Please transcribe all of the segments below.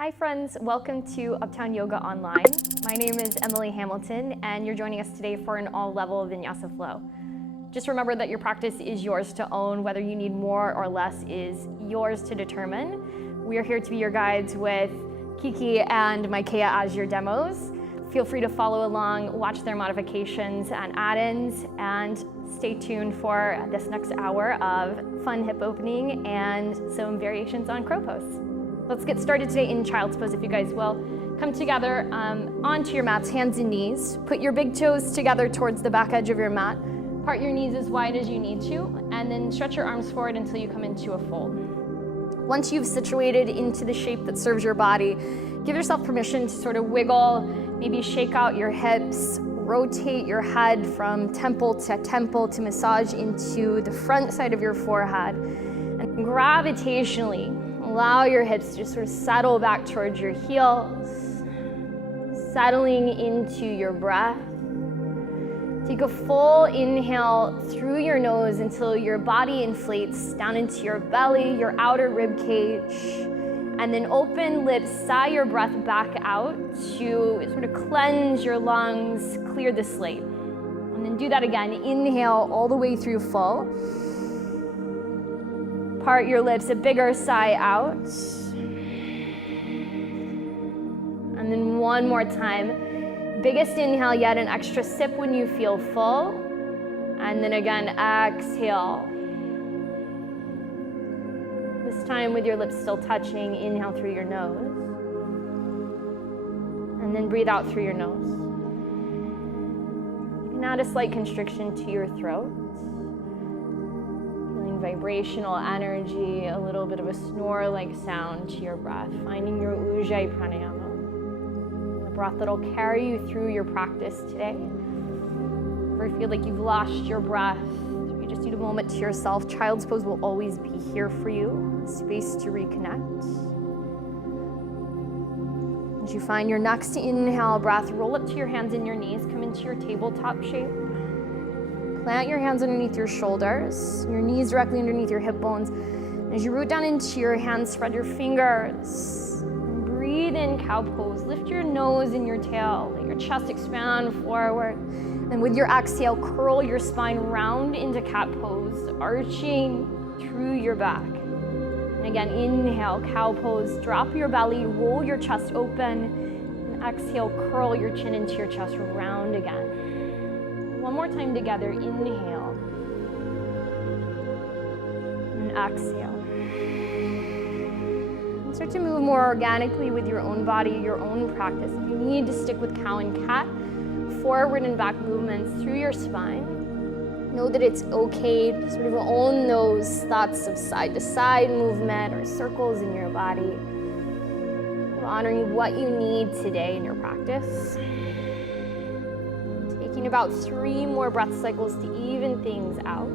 Hi friends, welcome to Uptown Yoga Online. My name is Emily Hamilton and you're joining us today for an all-level vinyasa flow. Just remember that your practice is yours to own. Whether you need more or less is yours to determine. We are here to be your guides with Kiki and Maikea as your demos. Feel free to follow along, watch their modifications and add-ins, and stay tuned for this next hour of fun hip opening and some variations on crow pose. Let's get started today in child's pose, if you guys will. Come together onto your mats, hands and knees. Put your big toes together towards the back edge of your mat. Part your knees as wide as you need to, and then stretch your arms forward until you come into a fold. Once you've situated into the shape that serves your body, give yourself permission to sort of wiggle, maybe shake out your hips, rotate your head from temple to massage into the front side of your forehead, and gravitationally allow your hips to just sort of settle back towards your heels, settling into your breath. Take a full inhale through your nose until your body inflates down into your belly, your outer rib cage, and then open lips, sigh your breath back out to sort of cleanse your lungs, clear the slate. And then do that again. Inhale all the way through full. Part your lips, a bigger sigh out. And then one more time. Biggest inhale yet, an extra sip when you feel full. And then again, exhale. This time with your lips still touching, inhale through your nose. And then breathe out through your nose. You can add a slight constriction to your throat. Vibrational energy, a little bit of a snore-like sound to your breath, finding your Ujjayi pranayama, a breath that'll carry you through your practice today. If you feel like you've lost your breath, you just need a moment to yourself. Child's pose will always be here for you, a space to reconnect. As you find your next inhale breath, roll up to your hands and your knees, come into your tabletop shape. Plant your hands underneath your shoulders, your knees directly underneath your hip bones. As you root down into your hands, spread your fingers. And breathe in, cow pose. Lift your nose and your tail. Let your chest expand forward. And with your exhale, curl your spine round into cat pose, arching through your back. And again, inhale, cow pose. Drop your belly, roll your chest open. And exhale, curl your chin into your chest, round again. One more time together, inhale, and exhale. And start to move more organically with your own body, your own practice. If you need to stick with cow and cat, forward and back movements through your spine. Know that it's okay to sort of own those thoughts of side to side movement or circles in your body. Honoring what you need today in your practice. About 3 more breath cycles to even things out.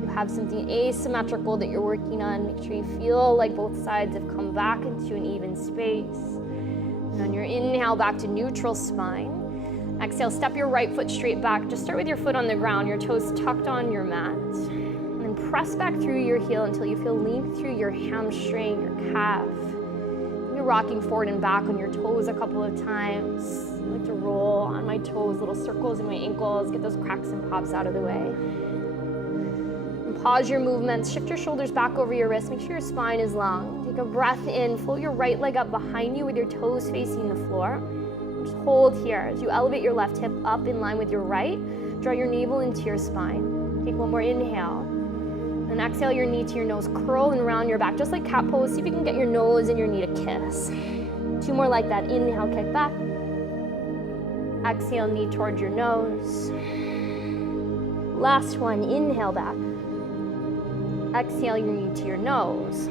You have something asymmetrical that you're working on. Make sure you feel like both sides have come back into an even space. And on your inhale, back to neutral spine. Exhale, step your right foot straight back. Just start with your foot on the ground, your toes tucked on your mat. And then press back through your heel until you feel length through your hamstring, your calf. You're rocking forward and back on your toes a couple of times. I like to roll on my toes, little circles in my ankles, get those cracks and pops out of the way. And pause your movements, shift your shoulders back over your wrists, make sure your spine is long. Take a breath in, float your right leg up behind you with your toes facing the floor. Just hold here as you elevate your left hip up in line with your right. Draw your navel into your spine. Take one more inhale. And exhale your knee to your nose, curl and round your back, just like cat pose. See if you can get your nose and your knee to kiss. 2 more like that. Inhale, kick back. Exhale, knee towards your nose. Last one, inhale back. Exhale your knee to your nose.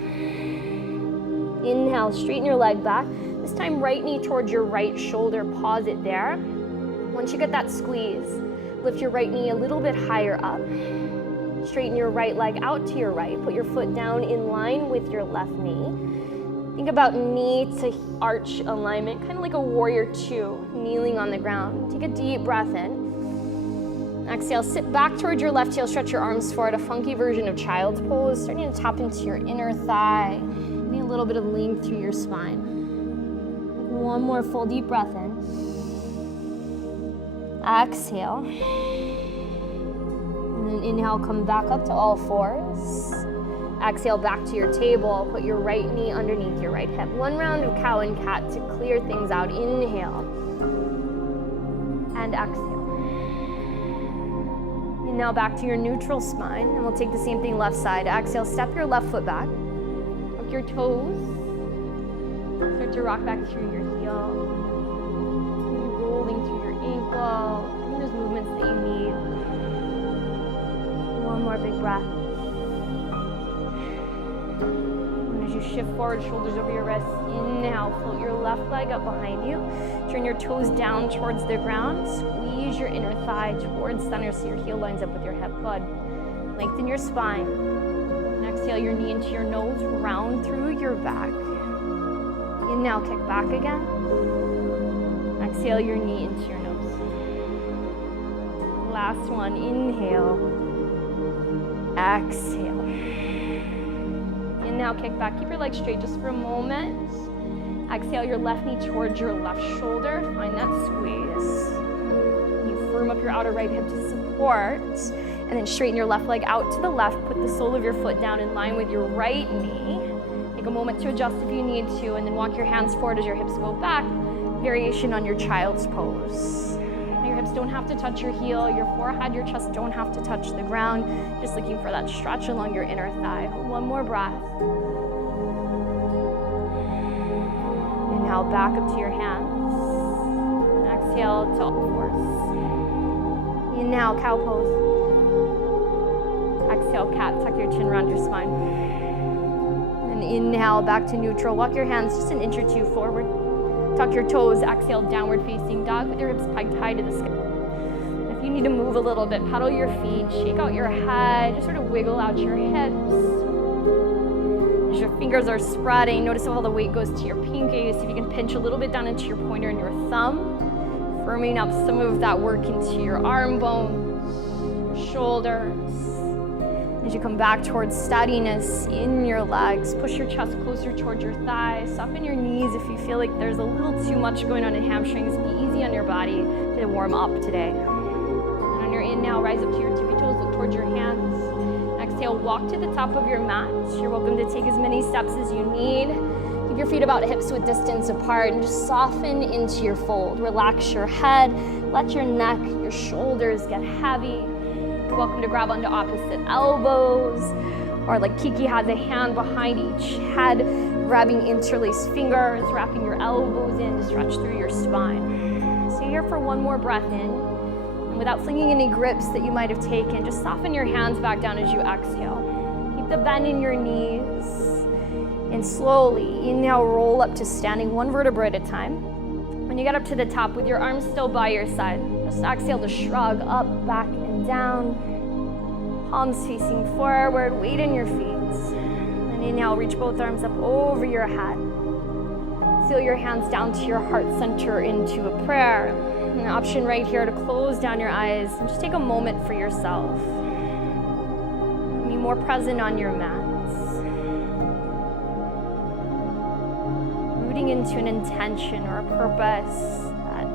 Inhale, straighten your leg back. This time, right knee towards your right shoulder. Pause it there. Once you get that squeeze, lift your right knee a little bit higher up. Straighten your right leg out to your right. Put your foot down in line with your left knee. Think about knee to arch alignment, kind of like a warrior 2, kneeling on the ground. Take a deep breath in. Exhale, sit back towards your left heel, stretch your arms forward, a funky version of child's pose, starting to tap into your inner thigh, getting a little bit of length through your spine. One more full deep breath in. Exhale. And then inhale, come back up to all fours. Exhale, back to your table. Put your right knee underneath your right hip. One round of cow and cat to clear things out. Inhale. And exhale. And now back to your neutral spine. And we'll take the same thing left side. Exhale, step your left foot back. Hook your toes. Start to rock back through your heel. Maybe rolling through your ankle. Finding those movements that you need. One more big breath. And as you shift forward, shoulders over your wrists, inhale, float your left leg up behind you. Turn your toes down towards the ground. Squeeze your inner thigh towards center so your heel lines up with your hip. Good. Lengthen your spine. And exhale your knee into your nose, round through your back. Inhale, kick back again. Exhale your knee into your nose. Last one, inhale. Exhale. Inhale, kick back. Keep your legs straight just for a moment. Exhale your left knee towards your left shoulder. Find that squeeze. You firm up your outer right hip to support. And then straighten your left leg out to the left. Put the sole of your foot down in line with your right knee. Take a moment to adjust if you need to. And then walk your hands forward as your hips go back. Variation on your child's pose. Your hips don't have to touch your heel, your forehead, your chest don't have to touch the ground. Just looking for that stretch along your inner thigh. One more breath. Inhale, back up to your hands. Exhale to all fours. Inhale, cow pose. Exhale, cat, tuck your chin around your spine. And inhale, back to neutral. Walk your hands just an inch or two forward. Tuck your toes, exhale, downward facing dog with your hips pegged high to the sky. If you need to move a little bit, pedal your feet, shake out your head, just sort of wiggle out your hips. As your fingers are spreading, notice how all the weight goes to your pinky. See if you can pinch a little bit down into your pointer and your thumb, firming up some of that work into your arm bones, your shoulders. As you come back towards steadiness in your legs, push your chest closer towards your thighs, soften your knees if you feel like there's a little too much going on in hamstrings. Be easy on your body to warm up today. And on your inhale, rise up to your tippy toes, look towards your hands. Exhale, walk to the top of your mat. You're welcome to take as many steps as you need. Keep your feet about hips width distance apart and just soften into your fold. Relax your head, let your neck, your shoulders get heavy. You're welcome to grab onto opposite elbows, or like Kiki has a hand behind each head, grabbing interlaced fingers, wrapping your elbows in to stretch through your spine. So you're here for one more breath in, and without flinging any grips that you might have taken, just soften your hands back down as you exhale. Keep the bend in your knees, and slowly inhale, roll up to standing, one vertebra at a time. When you get up to the top with your arms still by your side, just exhale to shrug up, back, and down. Palms facing forward, weight in your feet. And inhale, reach both arms up over your head. Seal your hands down to your heart center into a prayer. An option right here to close down your eyes and just take a moment for yourself. Be more present on your mats. Rooting into an intention or a purpose that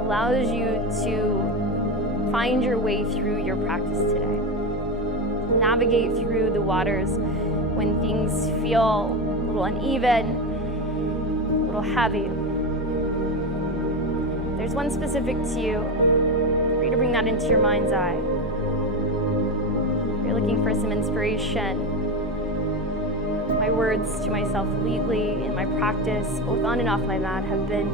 allows you to find your way through your practice today. Navigate through the waters when things feel a little uneven, a little heavy. There's one specific to you. Feel free to bring that into your mind's eye. If you're looking for some inspiration, my words to myself lately in my practice, both on and off my mat, have been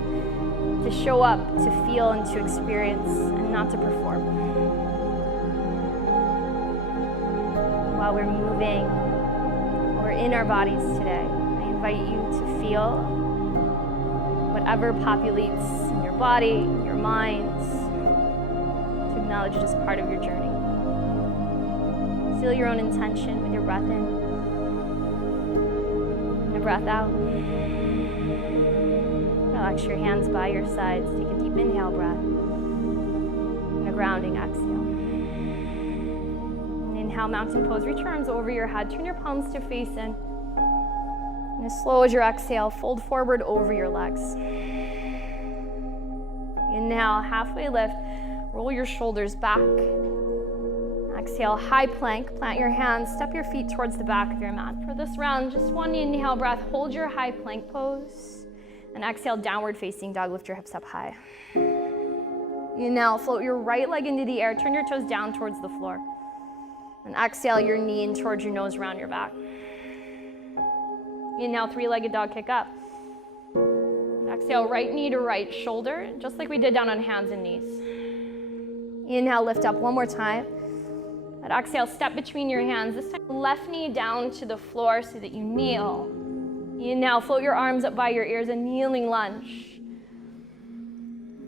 to show up, to feel, and to experience, and not to perform. While we're moving, while we're in our bodies today, I invite you to feel whatever populates in your body, your mind, to acknowledge it as part of your journey. Seal your own intention with your breath in and a breath out. Relax your hands by your sides. Take a deep inhale breath and a grounding exhale. Inhale, mountain pose. Reach your arms over your head. Turn your palms to face in. And as slow as your exhale, fold forward over your legs. Inhale, halfway lift. Roll your shoulders back. Exhale, high plank. Plant your hands. Step your feet towards the back of your mat. For this round, just one inhale breath. Hold your high plank pose. And exhale, downward facing dog. Lift your hips up high. Inhale, float your right leg into the air. Turn your toes down towards the floor. And exhale, your knee in towards your nose, round your back. Inhale, three-legged dog, kick up. Exhale, right knee to right shoulder, just like we did down on hands and knees. Inhale, lift up one more time. And exhale, step between your hands. This time, left knee down to the floor so that you kneel. Inhale, float your arms up by your ears, a kneeling lunge.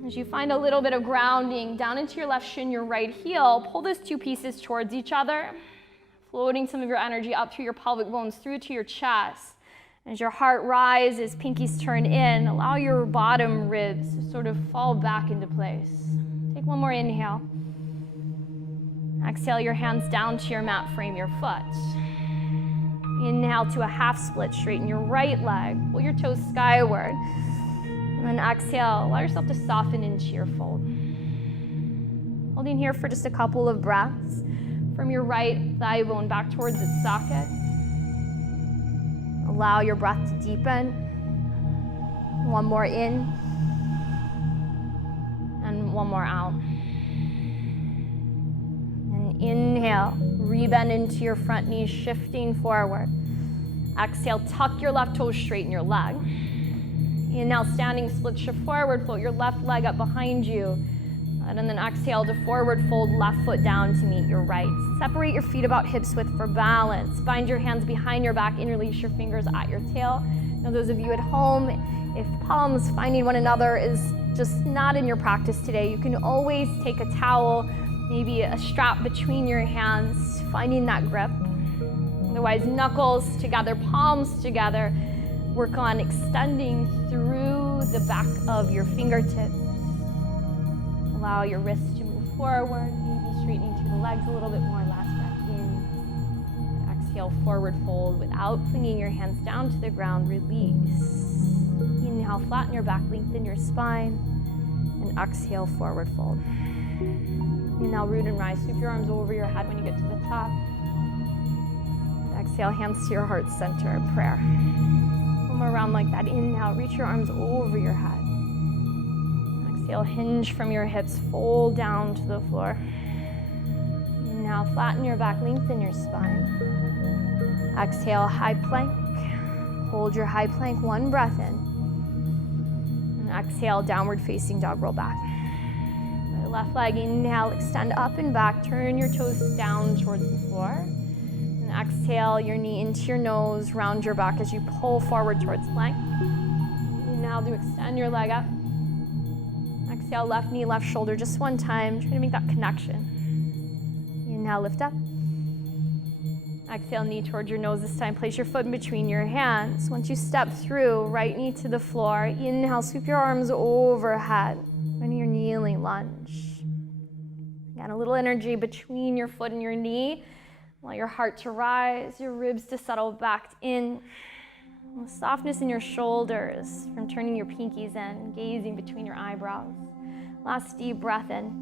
As you find a little bit of grounding down into your left shin, your right heel, pull those two pieces towards each other, floating some of your energy up through your pelvic bones, through to your chest. As your heart rises, pinkies turn in, allow your bottom ribs to sort of fall back into place. Take one more inhale. Exhale, your hands down to your mat, frame your foot. Inhale to a half split, straighten your right leg, pull your toes skyward. And then exhale, allow yourself to soften into your fold. Holding here for just a couple of breaths. From your right thigh bone back towards its socket. Allow your breath to deepen. One more in. And one more out. And inhale, rebend into your front knees, shifting forward. Exhale, tuck your left toes, straighten your leg. Inhale, standing split shift forward, float your left leg up behind you. And then exhale to forward fold left foot down to meet your right. Separate your feet about hips width for balance. Bind your hands behind your back, interlace your fingers at your tail. Now those of you at home, if palms finding one another is just not in your practice today, you can always take a towel, maybe a strap between your hands, finding that grip. Otherwise, knuckles together, palms together. Work on extending through the back of your fingertips. Allow your wrists to move forward, maybe straightening through the legs a little bit more. Last breath in. Exhale, forward fold without flinging your hands down to the ground. Release. Inhale, flatten your back, lengthen your spine. And exhale, forward fold. Inhale, root and rise. Sweep your arms over your head when you get to the top. Exhale, hands to your heart center, prayer. One more round like that. Inhale, reach your arms over your head. Exhale, hinge from your hips, fold down to the floor. Inhale, flatten your back, lengthen your spine. Exhale, high plank. Hold your high plank, one breath in. And exhale, downward facing dog, roll back. Left leg, inhale, extend up and back, turn your toes down towards the floor. Exhale, your knee into your nose, round your back as you pull forward towards plank. Inhale to extend your leg up. Exhale, left knee, left shoulder, just one time. Try to make that connection. Inhale, lift up. Exhale, knee towards your nose this time. Place your foot in between your hands. Once you step through, right knee to the floor. Inhale, sweep your arms overhead. Into your kneeling lunge. Again, a little energy between your foot and your knee. Allow your heart to rise, your ribs to settle back in. Softness in your shoulders from turning your pinkies in, gazing between your eyebrows. Last deep breath in.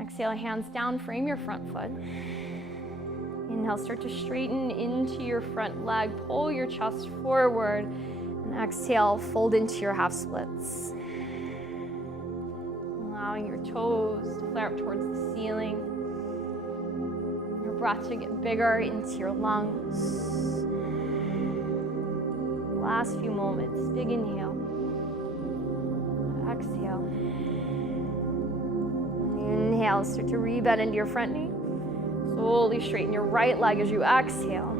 Exhale, hands down, frame your front foot. Inhale, start to straighten into your front leg, pull your chest forward, and exhale, fold into your half splits. Allowing your toes to flare up towards the ceiling. Your breath to get bigger into your lungs. Last few moments, big inhale. Exhale. Inhale, start to rebend into your front knee. Slowly straighten your right leg as you exhale.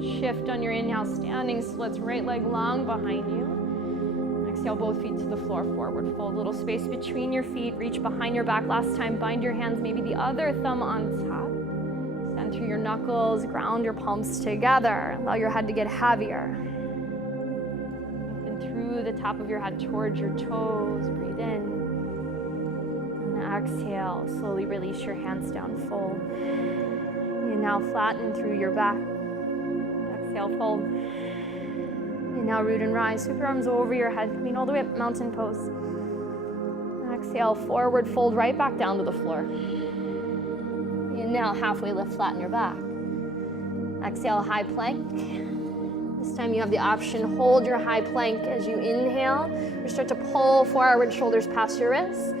Shift on your inhale, standing splits, right leg long behind you. Exhale, both feet to the floor, forward fold. Little space between your feet, reach behind your back. Last time, bind your hands, maybe the other thumb on top. Send through your knuckles, ground your palms together. Allow your head to get heavier. Through the top of your head towards your toes. Breathe in. And Exhale, slowly release your hands down, fold. Inhale, flatten through your back. Exhale, fold. Inhale, root and rise. Sweep your arms over your head, coming all the way up, mountain pose. Exhale, forward fold right back down to the floor. Inhale, halfway lift, flatten your back. Exhale, high plank. This time you have the option, hold your high plank as you inhale, or start to pull forward, shoulders past your wrists.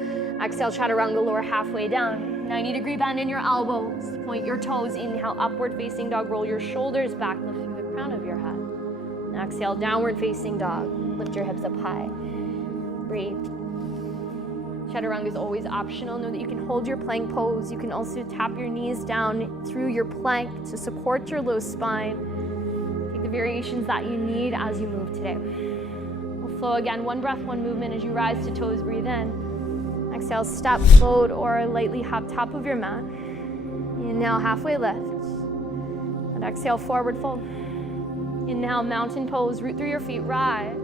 Exhale, chaturanga, lower halfway down. 90-degree bend in your elbows, point your toes. Inhale, upward facing dog, roll your shoulders back, lift through the crown of your head. And exhale, downward facing dog, lift your hips up high. Breathe. Chaturanga is always optional. Know that you can hold your plank pose. You can also tap your knees down through your plank to support your low spine. Take the variations that you need as you move today. We'll flow again, one breath, one movement. As you rise to toes, breathe in. Exhale, step, float, or lightly hop top of your mat. Inhale, halfway lift. And exhale, forward fold. Inhale, mountain pose, root through your feet, rise.